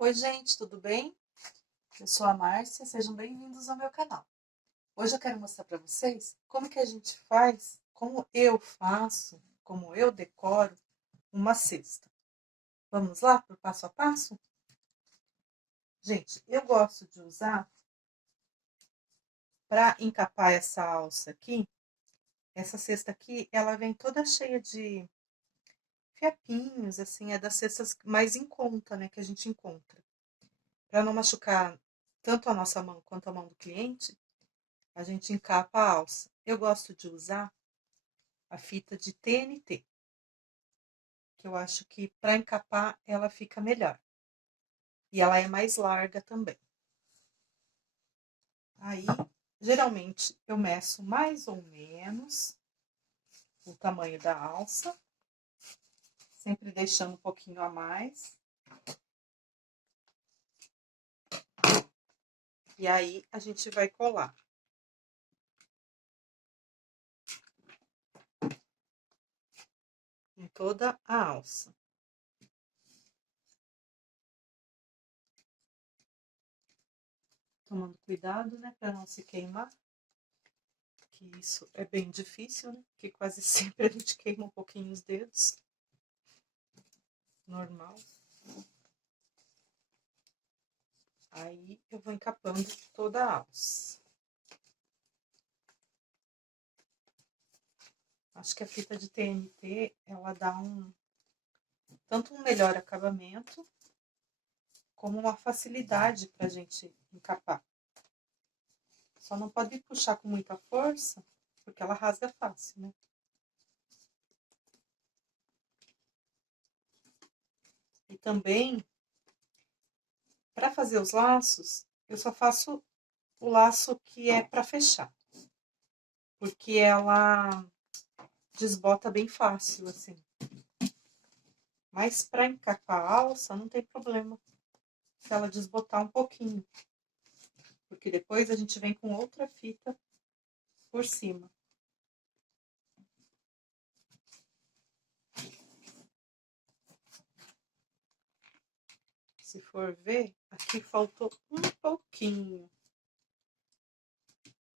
Oi, gente, tudo bem? Eu sou a Márcia, sejam bem-vindos ao meu canal. Hoje eu quero mostrar para vocês como que a gente faz, como eu faço, como eu decoro uma cesta. Vamos lá para o passo a passo? Gente, eu gosto de usar, para encapar essa alça aqui, essa cesta aqui, ela vem toda cheia de fiapinhos, assim, é das cestas mais em conta, né, que a gente encontra. Para não machucar tanto a nossa mão quanto a mão do cliente, a gente encapa a alça. Eu gosto de usar a fita de TNT, que eu acho que para encapar ela fica melhor. E ela é mais larga também. Aí, geralmente, eu meço mais ou menos o tamanho da alça, sempre deixando um pouquinho a mais. E aí, a gente vai colar. Em toda a alça. Tomando cuidado, né, para não se queimar. Que isso é bem difícil, né? Porque quase sempre a gente queima um pouquinho os dedos. Normal. Aí, eu vou encapando toda a alça. Acho que a fita de TNT, ela dá tanto um melhor acabamento, como uma facilidade pra gente encapar. Só não pode puxar com muita força, porque ela rasga fácil, né? E também, para fazer os laços, eu só faço o laço que é para fechar. Porque ela desbota bem fácil, assim. Mas para encapar a alça, não tem problema se ela desbotar um pouquinho. Porque depois a gente vem com outra fita por cima. Se for ver, aqui faltou um pouquinho.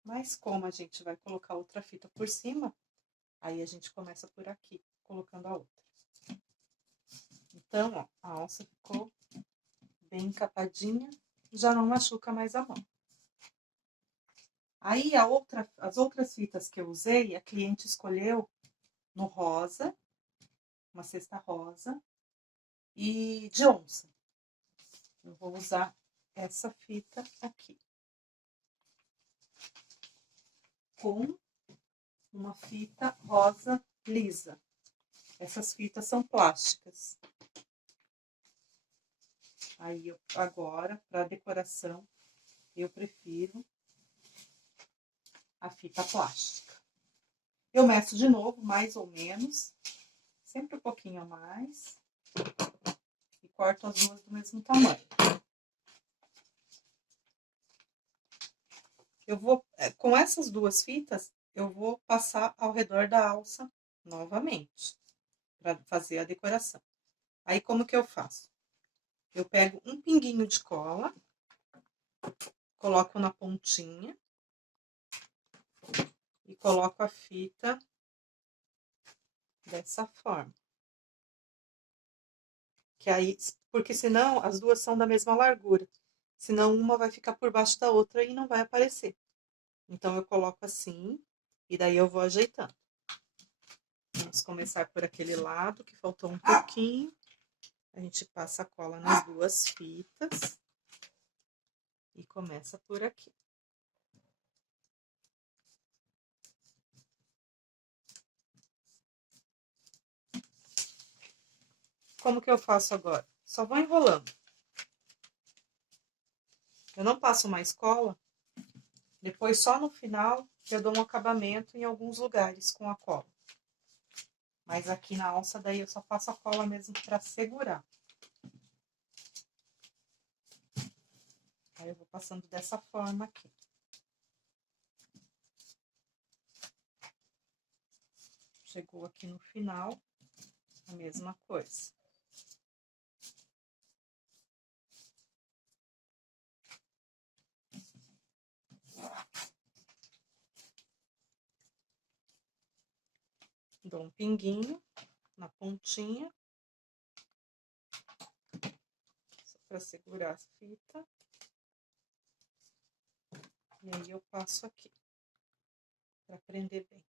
Mas como a gente vai colocar outra fita por cima, aí a gente começa por aqui, colocando a outra. Então, ó, a alça ficou bem encapadinha, já não machuca mais a mão. Aí, as outras fitas que eu usei, a cliente escolheu no rosa, uma cesta rosa, e de onça. Eu vou usar essa fita aqui. Com uma fita rosa lisa. Essas fitas são plásticas. Aí, agora, para decoração, eu prefiro a fita plástica. Eu meço de novo, mais ou menos, sempre um pouquinho a mais. E corto as duas do mesmo tamanho. Eu vou, com essas duas fitas, eu vou passar ao redor da alça novamente, para fazer a decoração. Aí, como que eu faço? Eu pego um pinguinho de cola, coloco na pontinha e coloco a fita dessa forma. Que aí, porque senão as duas são da mesma largura. Senão uma vai ficar por baixo da outra e não vai aparecer. Então, eu coloco assim e daí eu vou ajeitando. Vamos começar por aquele lado que faltou um pouquinho. A gente passa a cola nas duas fitas e começa por aqui. Como que eu faço agora? Só vou enrolando. Eu não passo mais cola. Depois, só no final, eu dou um acabamento em alguns lugares com a cola. Mas aqui na alça, daí eu só passo a cola mesmo para segurar. Aí eu vou passando dessa forma aqui. Chegou aqui no final, a mesma coisa. Dou um pinguinho na pontinha, só para segurar a fita. E aí eu passo aqui, para prender bem.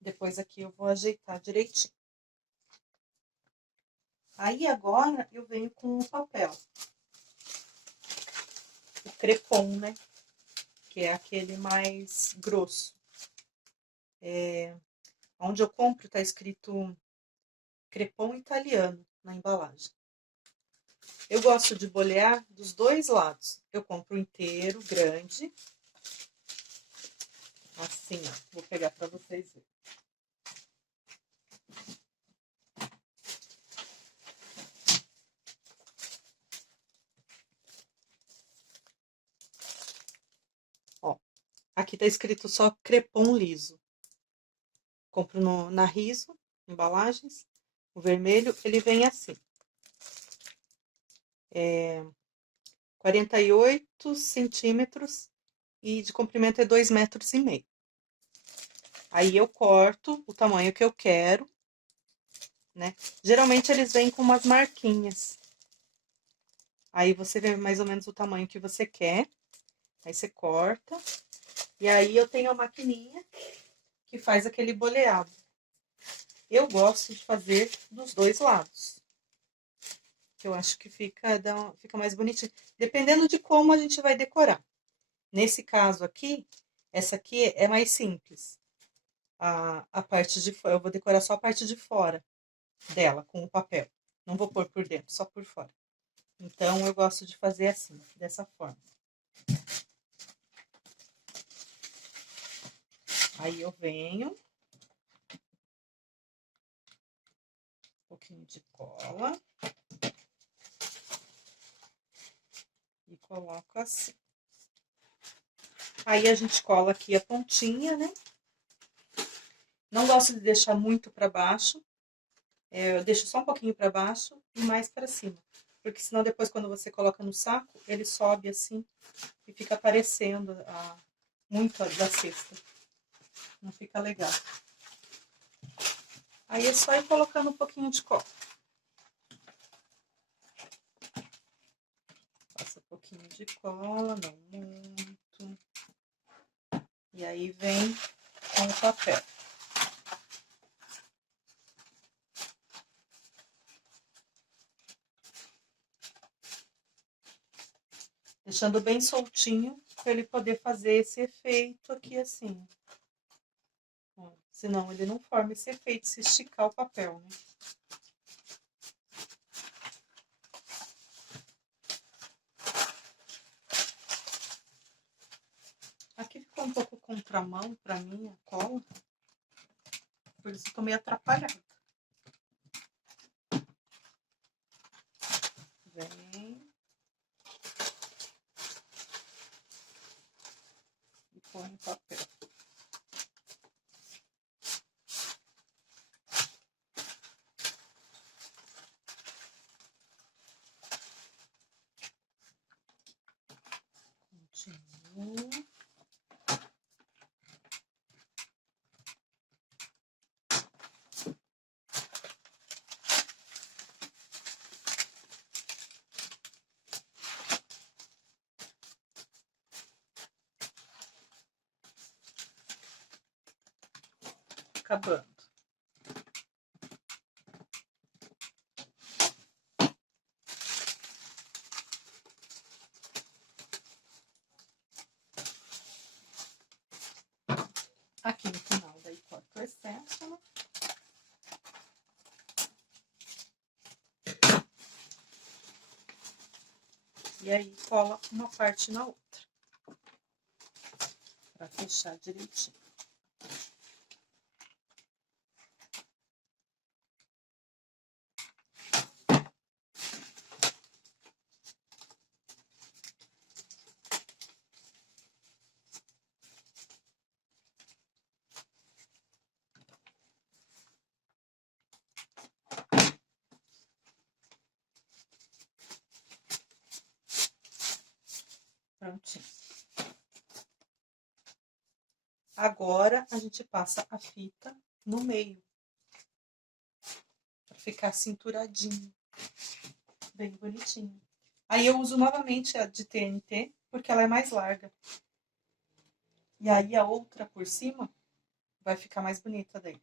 Depois aqui eu vou ajeitar direitinho. Aí agora eu venho com o papel. O crepom, né? Que é aquele mais grosso. Onde eu compro tá escrito crepom italiano na embalagem. Eu gosto de bolear dos dois lados. Eu compro inteiro, grande. Assim, ó. Vou pegar para vocês verem. Ó, aqui tá escrito só crepom liso. Compro na Riso, embalagens. O vermelho, ele vem assim. 48 centímetros e de comprimento é 2,5 metros. Aí eu corto o tamanho que eu quero, né? Geralmente eles vêm com umas marquinhas. Aí você vê mais ou menos o tamanho que você quer. Aí você corta. E aí eu tenho a maquininha que faz aquele boleado. Eu gosto de fazer dos dois lados. Que eu acho que fica mais bonitinho. Dependendo de como a gente vai decorar. Nesse caso aqui, essa aqui é mais simples. A parte de fora, eu vou decorar só a parte de fora dela com o papel. Não vou pôr por dentro, só por fora. Então, eu gosto de fazer assim, dessa forma. Aí eu venho, um pouquinho de cola e coloco assim. Aí a gente cola aqui a pontinha, né? Não gosto de deixar muito para baixo. Eu deixo só um pouquinho para baixo e mais para cima. Porque senão depois quando você coloca no saco, ele sobe assim e fica aparecendo muito da cesta. Não fica legal. Aí é só ir colocando um pouquinho de cola. Passa um pouquinho de cola, não muito. E aí vem com o papel. Deixando bem soltinho, para ele poder fazer esse efeito aqui assim. Ó, senão ele não forma esse efeito se esticar o papel, né? Aqui ficou um pouco contramão para mim a cola. Por isso eu tô meio atrapalhada. Vem. E põe o papel. Continuo. Acabando. Aqui no final, daí corto o excesso, né? E aí cola uma parte na outra. Pra fechar direitinho. Prontinho. Agora, a gente passa a fita no meio, pra ficar cinturadinho, bem bonitinho. Aí eu uso novamente a de TNT, porque ela é mais larga. E aí a outra por cima vai ficar mais bonita daí.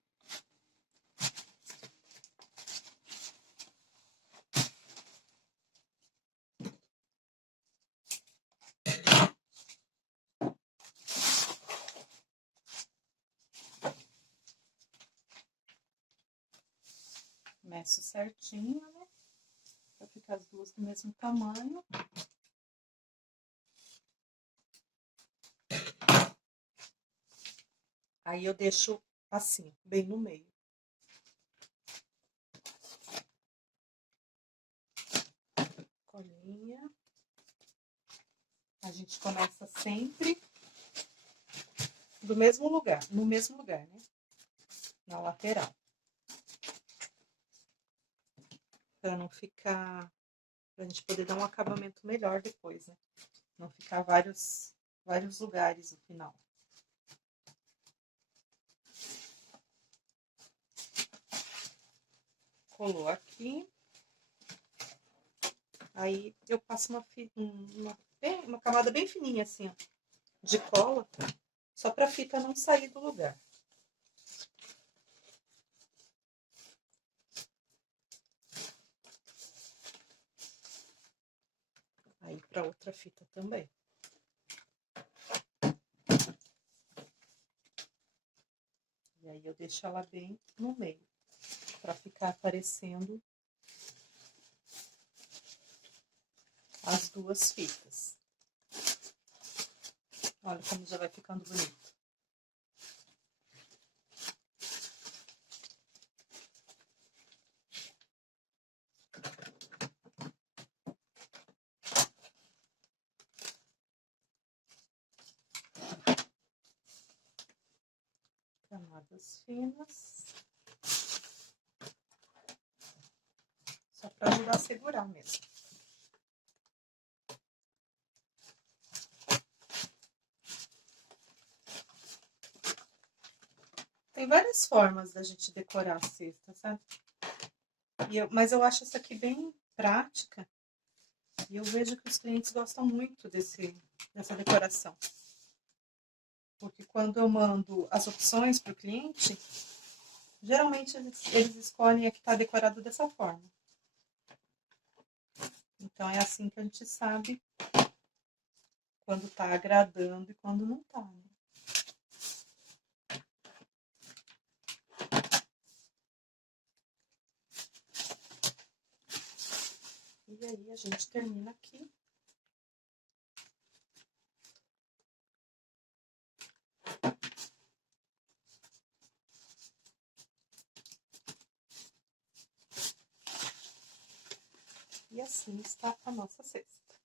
Meço certinho, né? Pra ficar as duas do mesmo tamanho. Aí eu deixo assim, bem no meio. Colinha. A gente começa sempre do mesmo lugar, no mesmo lugar, né? Na lateral. Pra não ficar... Pra gente poder dar um acabamento melhor depois, né? Não ficar vários lugares no final. Colou aqui. Aí eu passo uma camada bem fininha assim, ó, de cola, só pra fita não sair do lugar. Aí pra outra fita também. E aí eu deixo ela bem no meio, pra ficar aparecendo as duas fitas. Olha como já vai ficando bonito. Camadas finas. Só pra ajudar a segurar mesmo. Tem várias formas da gente decorar a cesta, sabe? Mas eu acho essa aqui bem prática. E eu vejo que os clientes gostam muito dessa decoração. Porque quando eu mando as opções para o cliente, geralmente eles escolhem a que está decorada dessa forma. Então, é assim que a gente sabe quando está agradando e quando não está, né? E aí, a gente termina aqui. E assim está a nossa cesta.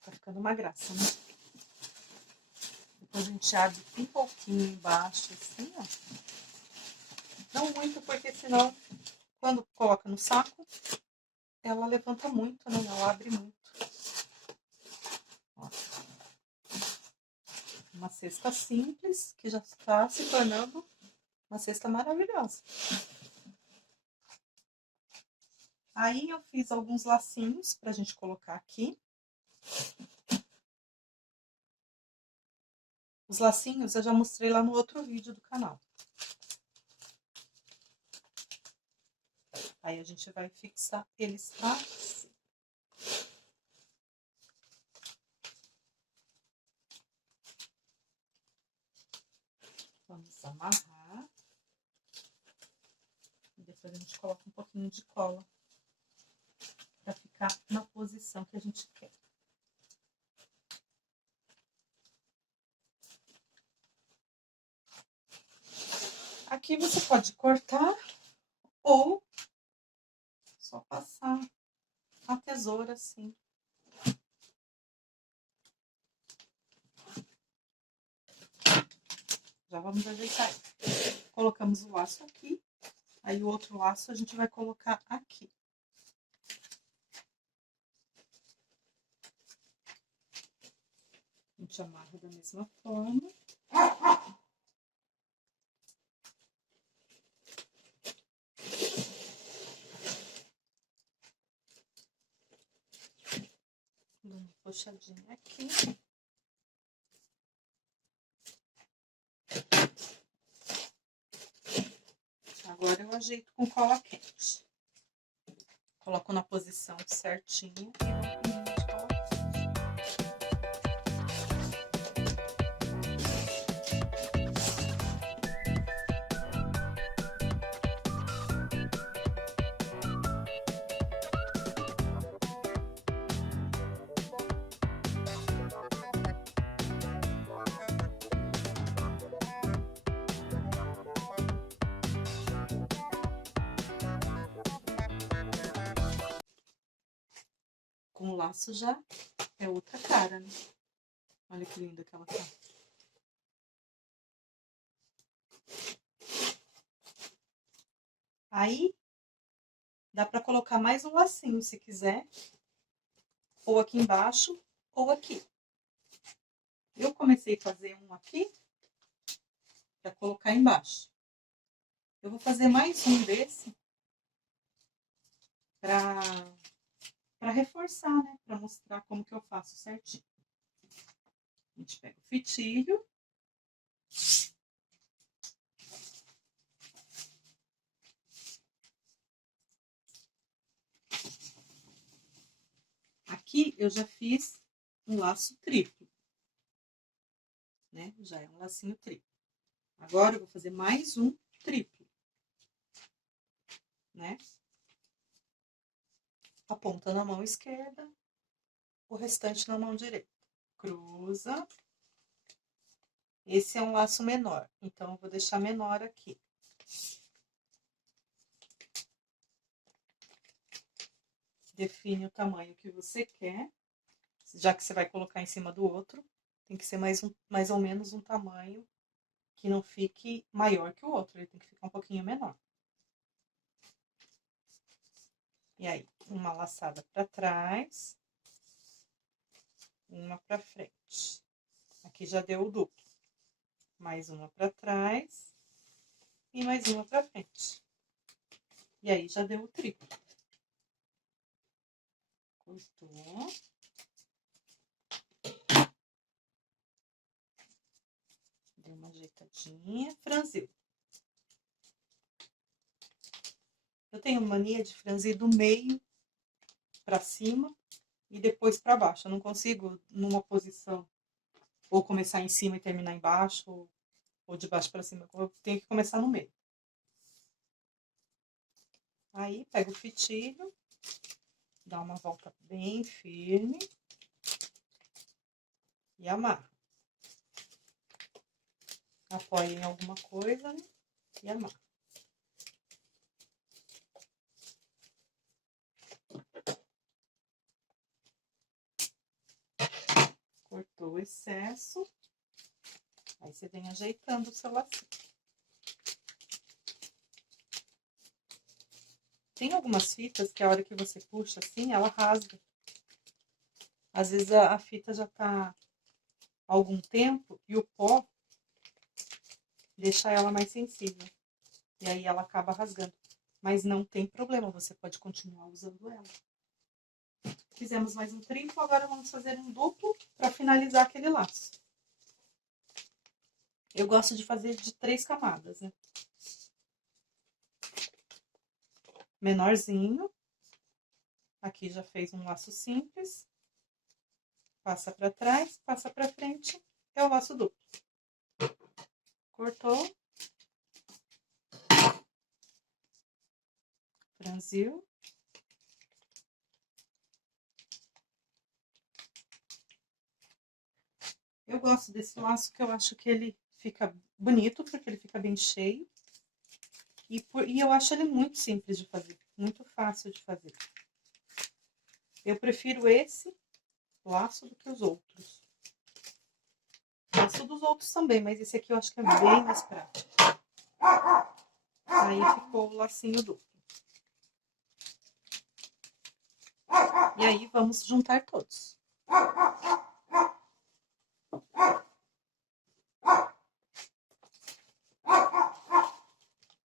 Tá ficando uma graça, né? Depois a gente abre um pouquinho embaixo, assim, ó. Não muito, porque senão, quando coloca no saco, ela levanta muito, né? Ela abre muito. Ó. Uma cesta simples, que já está se tornando uma cesta maravilhosa. Aí, eu fiz alguns lacinhos pra gente colocar aqui. Os lacinhos eu já mostrei lá no outro vídeo do canal. Aí, a gente vai fixar eles assim. Vamos amarrar. E depois a gente coloca um pouquinho de cola pra ficar na posição que a gente quer. Aqui você pode cortar ou só passar a tesoura assim. Já vamos ajeitar. Colocamos o laço aqui, aí o outro laço a gente vai colocar aqui. gente amarra da mesma forma. Dou uma puxadinha aqui. Agora eu ajeito com cola quente. Coloco na posição certinha e dou um pininho de cola quente. Com o laço já é outra cara, né? Olha que linda que ela tá. Aí, dá pra colocar mais um lacinho, se quiser. Ou aqui embaixo, ou aqui. Eu comecei a fazer um aqui, pra colocar embaixo. Eu vou fazer mais um desse, pra reforçar, né? Pra mostrar como que eu faço certinho. A gente pega o fitilho. Aqui eu já fiz um laço triplo, né? Já é um lacinho triplo. Agora eu vou fazer mais um triplo, né? A ponta na mão esquerda, o restante na mão direita. Cruza. Esse é um laço menor, então eu vou deixar menor aqui. Define o tamanho que você quer, já que você vai colocar em cima do outro, tem que ser mais ou menos um tamanho que não fique maior que o outro, ele tem que ficar um pouquinho menor. E aí, uma laçada para trás, uma para frente. Aqui já deu o duplo. Mais uma para trás e mais uma para frente. E aí já deu o triplo. Cortou. Deu uma ajeitadinha, franziu. Eu tenho mania de franzir do meio para cima e depois para baixo. Eu não consigo numa posição ou começar em cima e terminar embaixo, ou de baixo para cima. Eu tenho que começar no meio. Aí, pega o fitilho, dá uma volta bem firme e amarra. Apoia em alguma coisa, né? E amarra. Cortou o excesso. Aí, você vem ajeitando o seu lacinho. Tem algumas fitas que a hora que você puxa assim, ela rasga. Às vezes a fita já tá há algum tempo e o pó deixa ela mais sensível. E aí ela acaba rasgando. Mas não tem problema, você pode continuar usando ela. Fizemos mais um triplo, agora vamos fazer um duplo para finalizar aquele laço. Eu gosto de fazer de 3 camadas, né? Menorzinho. Aqui já fez um laço simples. Passa para trás, passa para frente, é o laço duplo. Cortou. Franziu. Eu gosto desse laço, que eu acho que ele fica bonito, porque ele fica bem cheio. E eu acho ele muito simples de fazer, muito fácil de fazer. Eu prefiro esse laço do que os outros. Gosto dos outros também, mas esse aqui eu acho que é bem mais prático. Aí ficou o lacinho duplo. E aí, vamos juntar todos.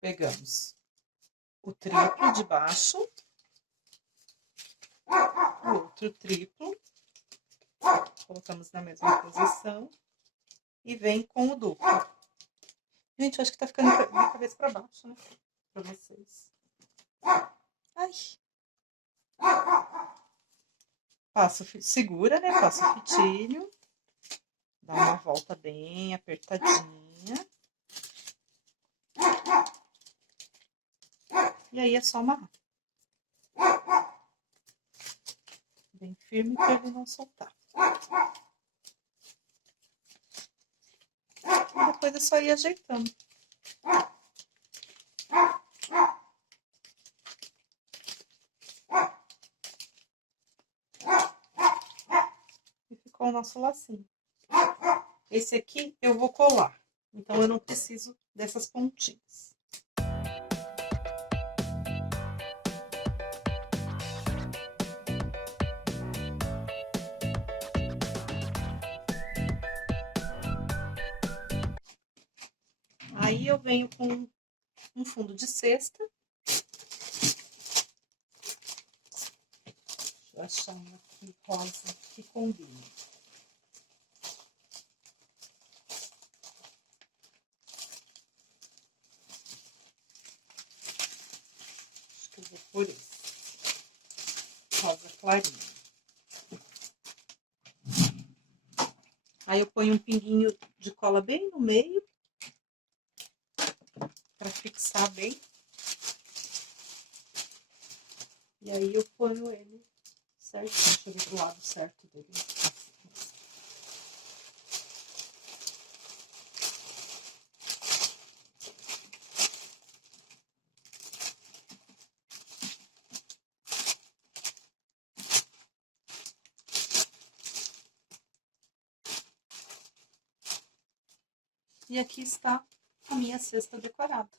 Pegamos o triplo de baixo, o outro triplo, colocamos na mesma posição e vem com o duplo. Gente, eu acho que tá ficando minha cabeça pra baixo, né? Pra vocês. Ai. Passo, segura, né? Passa o fitilho. Dá uma volta bem apertadinha. E aí é só amarrar. Bem firme para ele não soltar. E depois é só ir ajeitando. E ficou o nosso lacinho. Esse aqui eu vou colar. Então, eu não preciso dessas pontinhas. Aí, eu venho com um fundo de cesta. Deixa eu achar uma aqui rosa que combine. Acho que eu vou por esse. Rosa clarinha. Aí, eu ponho um pinguinho de cola bem no meio. Pra fixar bem. E aí, eu ponho ele certinho. Deixa eu ver pro lado certo dele. E aqui está a minha cesta decorada.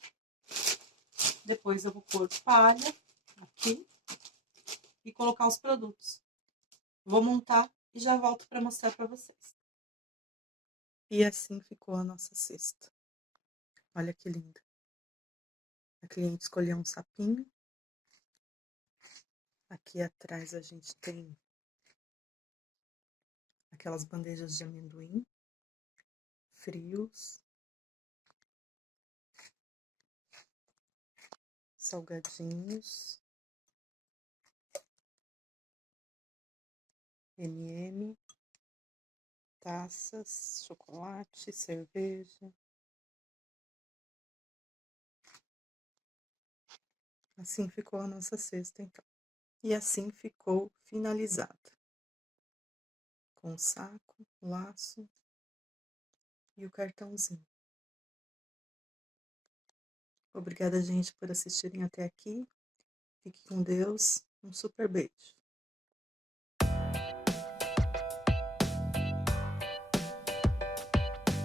Depois eu vou pôr palha aqui e colocar os produtos. Vou montar e já volto para mostrar para vocês. E assim ficou a nossa cesta. Olha que linda. A cliente escolheu um sapinho. Aqui atrás a gente tem aquelas bandejas de amendoim frios, salgadinhos, M&M, taças, chocolate, cerveja. Assim ficou a nossa cesta, então. E assim ficou finalizada. Com o saco, o laço e o cartãozinho. Obrigada, gente, por assistirem até aqui. Fique com Deus. Um super beijo.